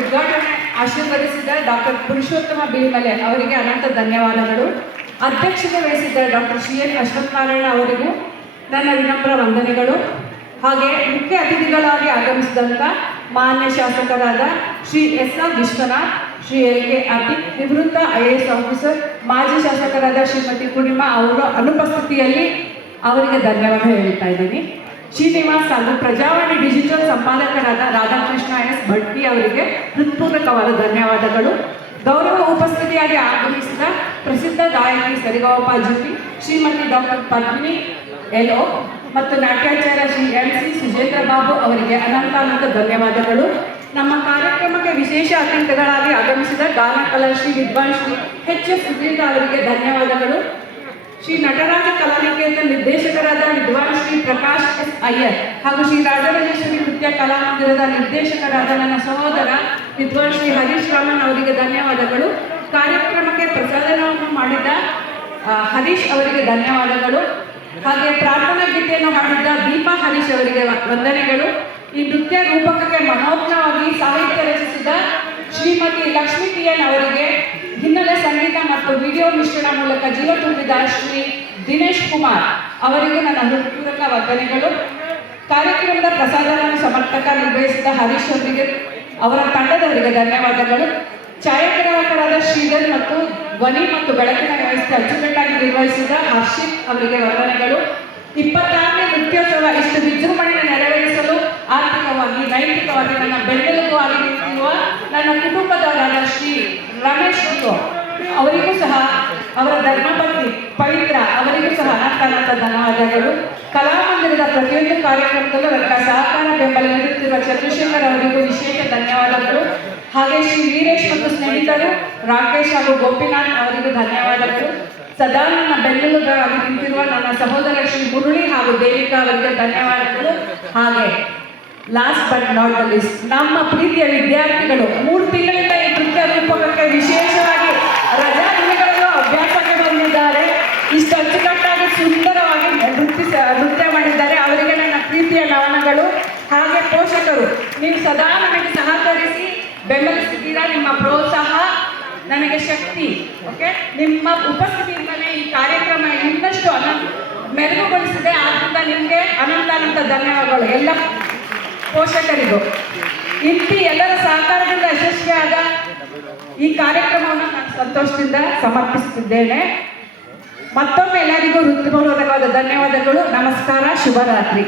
ಉದ್ಘಾಟನೆ ಆಶೀರ್ವದಿಸಿದ ಡಾಕ್ಟರ್ ಪುರುಷೋತ್ತಮ ಬಿಳಿಮಲೆ ಅವರಿಗೆ ಅನಂತ ಧನ್ಯವಾದಗಳು. ಅಧ್ಯಕ್ಷತೆ ವಹಿಸಿದ್ದ ಡಾಕ್ಟರ್ ಸಿ.ಎನ್. ಅಶ್ವತ್ಥನಾರಾಯಣ ಅವರಿಗೂ ನನ್ನ ವಿನಮ್ರ ವಂದನೆಗಳು. ಹಾಗೆ ಮುಖ್ಯ ಅತಿಥಿಗಳಾಗಿ ಆಗಮಿಸಿದಂಥ ಮಾನ್ಯ ಶಾಸಕರಾದ ಶ್ರೀ ಎಸ್.ಆರ್. ವಿಶ್ವನಾಥ್, ಶ್ರೀ ಎಲ್.ಕೆ. ಅತೀಕ್, ನಿವೃತ್ತ IAS ಆಫೀಸರ್, ಮಾಜಿ ಶಾಸಕರಾದ ಶ್ರೀಮತಿ ಪೂರ್ಣಿಮಾ ಅವರ ಅನುಪಸ್ಥಿತಿಯಲ್ಲಿ ಅವರಿಗೆ ಧನ್ಯವಾದ ಹೇಳ್ತಾ ಇದ್ದೀನಿ. ಶ್ರೀನಿವಾಸ್ ಹಾಗೂ ಪ್ರಜಾವಾಣಿ ಡಿಜಿಟಲ್ ಸಂಪಾದಕರಾದ ರಾಧಾಕೃಷ್ಣ ಎಸ್. ಭಟ್ಟಿ ಅವರಿಗೆ ಹೃತ್ಪೂರ್ವಕವಾದ ಧನ್ಯವಾದಗಳು. ಗೌರವ ಉಪಸ್ಥಿತಿಯಾಗಿ ಆಗಮಿಸಿದ ಪ್ರಸಿದ್ಧ ಗಾಯಕಿ ಸರಿಗಮಪ ಜ್ಯೋತಿ ಶ್ರೀಮತಿ ಡಾಕ್ಟರ್ ಪದ್ಮಿನಿ ಎಲ್.ಓ. ಮತ್ತು ನಾಟ್ಯಾಚಾರ್ಯ ಶ್ರೀ M.C. ಸುಜೇಂದ್ರ ಬಾಬು ಅವರಿಗೆ ಅನಂತ ಧನ್ಯವಾದಗಳು. ನಮ್ಮ ಕಾರ್ಯಕ್ರಮಕ್ಕೆ ವಿಶೇಷ ಅತಿಥಿಗಳಾಗಿ ಆಗಮಿಸಿದ ಗಾನಕಲಾ ಶ್ರೀ ವಿದ್ವಾನ್ ಶ್ರೀ H.S. ಸುಧೀಂದ್ರ ಅವರಿಗೆ ಧನ್ಯವಾದಗಳು. ಶ್ರೀ ನಟರಾಜ ಕಲಾನಿಕೇತನ ನಿರ್ದೇಶಕರಾದ ವಿದ್ವಾನ್ ಶ್ರೀ ಪ್ರಕಾಶ್ ಎಸ್. ಅಯ್ಯರ್ ಹಾಗೂ ಶ್ರೀ ರಾಜರಾಜೇಶ್ವರಿ ನೃತ್ಯ ಕಲಾಮಂದಿರದ ನಿರ್ದೇಶಕರಾದ ನನ್ನ ಸಹೋದರ ವಿದ್ವಾನ್ ಶ್ರೀ ಹರೀಶ್ ರಾಮನ್ ಅವರಿಗೆ ಧನ್ಯವಾದಗಳು. ಕಾರ್ಯಕ್ರಮಕ್ಕೆ ಪ್ರಸಾದನವನ್ನು ಮಾಡಿದ ಹರೀಶ್ ಅವರಿಗೆ ಧನ್ಯವಾದಗಳು. ಹಾಗೆ ಪ್ರಾರ್ಥನಾ ಗೀತೆಯನ್ನು ಹಾಡಿದ್ದ ದೀಪಾ ಹರೀಶ್ ಅವರಿಗೆ ವಂದನೆಗಳು. ಈ ನೃತ್ಯ ರೂಪಕಕ್ಕೆ ಮನೋಜ್ಞವಾಗಿ ಸಾಹಿತ್ಯ ರಚಿಸಿದ ಶ್ರೀಮತಿ ಲಕ್ಷ್ಮೀ ಟಿ.ಎನ್. ಅವರಿಗೆ ಹಿನ್ನೆಲೆ ಸಂಗೀತ ಮತ್ತು ವಿಡಿಯೋ ಮಿಶ್ರಣ ಮೂಲಕ ಜೀವ ತುಂಬಿದ ಶ್ರೀ ದಿನೇಶ್ ಕುಮಾರ್ ಅವರಿಗೂ ನನ್ನ ಹೃತ್ಪೂರ್ವಕ ವಂದನೆಗಳು. ಕಾರ್ಯಕ್ರಮದ ಪ್ರಸಾದವನ್ನು ಸಮರ್ಪಕ ನಿರ್ವಹಿಸಿದ ಹರೀಶ್ ಅವರಿಗೆ ಅವರ ತಂಡದವರಿಗೆ ಧನ್ಯವಾದಗಳು. ಛಾಯಾಗ್ರಾಹಕರಾದ ಶ್ರೀಧರ್ ಮತ್ತು ಧ್ವನಿ ಮತ್ತು ಬೆಳಕಿನ ವ್ಯವಸ್ಥೆ ಅಚ್ಚುಕಟ್ಟಾಗಿ ನಿರ್ವಹಿಸಿದ ಹರ್ಷಿತ್ ಅವರಿಗೆ ವಂದನೆಗಳು. 26ನೇ ನೃತ್ಯೋತ್ಸವ ಇಷ್ಟು ವಿಜೃಂಭಣೆ ನೆರವೇರಿಸಲು ಆರ್ಥಿಕವಾಗಿ ನೈತಿಕವಾಗಿ ನನ್ನ ಬೆನ್ನೆಲುಬಾಗಿ ನಿಂತಿರುವ ನನ್ನ ಕುಟುಂಬದವರಾದ ಶ್ರೀ ರಮೇಶ್ ಅವರಿಗೂ ಸಹ, ಅವರ ಧರ್ಮಪತ್ನಿ ಪವಿತ್ರ ಅವರಿಗೂ ಸಹ ಅನಂತ ಧನ್ಯವಾದಗಳು. ಕಲಾಮಂದಿರದ ಪ್ರತಿಯೊಂದು ಕಾರ್ಯಕ್ರಮದಲ್ಲೂ ನನ್ನ ಸಹಕಾರ ಬೆಂಬಲ ನೀಡುತ್ತಿರುವ ಚಂದ್ರಶೇಖರ್ ಅವರಿಗೂ ವಿಶೇಷ ಧನ್ಯವಾದಗಳು. ಹಾಗೆ ಶ್ರೀ ವೀರೇಶ್ ಮತ್ತು ಸ್ನೇಹಿತರು ರಾಕೇಶ್ ಹಾಗೂ ಗೋಪಿನಾಥ್ ಅವರಿಗೂ ಧನ್ಯವಾದಗಳು. ಸದಾ ನನ್ನ ಬೆನ್ನೆಲುಬಾಗಿ ನಿಂತಿರುವ ನನ್ನ ಸಹೋದರ ಶ್ರೀ ಮುರಳಿ ಹಾಗೂ ದೇವಿಕಾ ಅವರಿಗೆ ಧನ್ಯವಾದಗಳು. ಹಾಗೆ last but not the list, ನಮ್ಮ ಪ್ರೀತಿಯ ವಿದ್ಯಾರ್ಥಿಗಳು 3 ತಿಂಗಳಿಂದ ಈ ನೃತ್ಯ ರೂಪಕಕ್ಕೆ ವಿಶೇಷವಾಗಿ ರಜಾ ದಿನಗಳಲ್ಲೂ ಅಭ್ಯಾಸಕ್ಕೆ ಬಂದಿದ್ದಾರೆ. ಇಷ್ಟು ಅಚ್ಚುಕಟ್ಟಾಗಿ ಸುಂದರವಾಗಿ ನೃತ್ಯ ಮಾಡಿದ್ದಾರೆ. ಅವರಿಗೆ ನನ್ನ ಪ್ರೀತಿಯ ನಮನಗಳು. ಹಾಗೆ ಪೋಷಕರು, ನೀವು ಸದಾ ನನಗೆ ಸಹಕರಿಸಿ ಬೆಂಬಲಿಸಿದ್ದೀರಾ. ನಿಮ್ಮ ಪ್ರೋತ್ಸಾಹ ನನಗೆ ಶಕ್ತಿ. ಓಕೆ, ನಿಮ್ಮ ಉಪಸ್ಥಿತಿಯಿಂದಲೇ ಈ ಕಾರ್ಯಕ್ರಮ ಇನ್ನಷ್ಟು ಮೆರುಗುಗೊಳಿಸಿದೆ. ಆದ್ದರಿಂದ ನಿಮಗೆ ಅನಂತ ಧನ್ಯವಾದಗಳು ಎಲ್ಲ ಪೋಷಕರಿಗೂ. ಇಂತಿ ಎಲ್ಲರ ಸಹಕಾರದಿಂದ ಯಶಸ್ವಿಯಾದ ಈ ಕಾರ್ಯಕ್ರಮವನ್ನು ನಾನು ಸಂತೋಷದಿಂದ ಸಮರ್ಪಿಸುತ್ತಿದ್ದೇನೆ. ಮತ್ತೊಮ್ಮೆ ಎಲ್ಲರಿಗೂ ಹೃತ್ಪೂರ್ವಕವಾದ ಧನ್ಯವಾದಗಳು. ನಮಸ್ಕಾರ, ಶುಭರಾತ್ರಿ.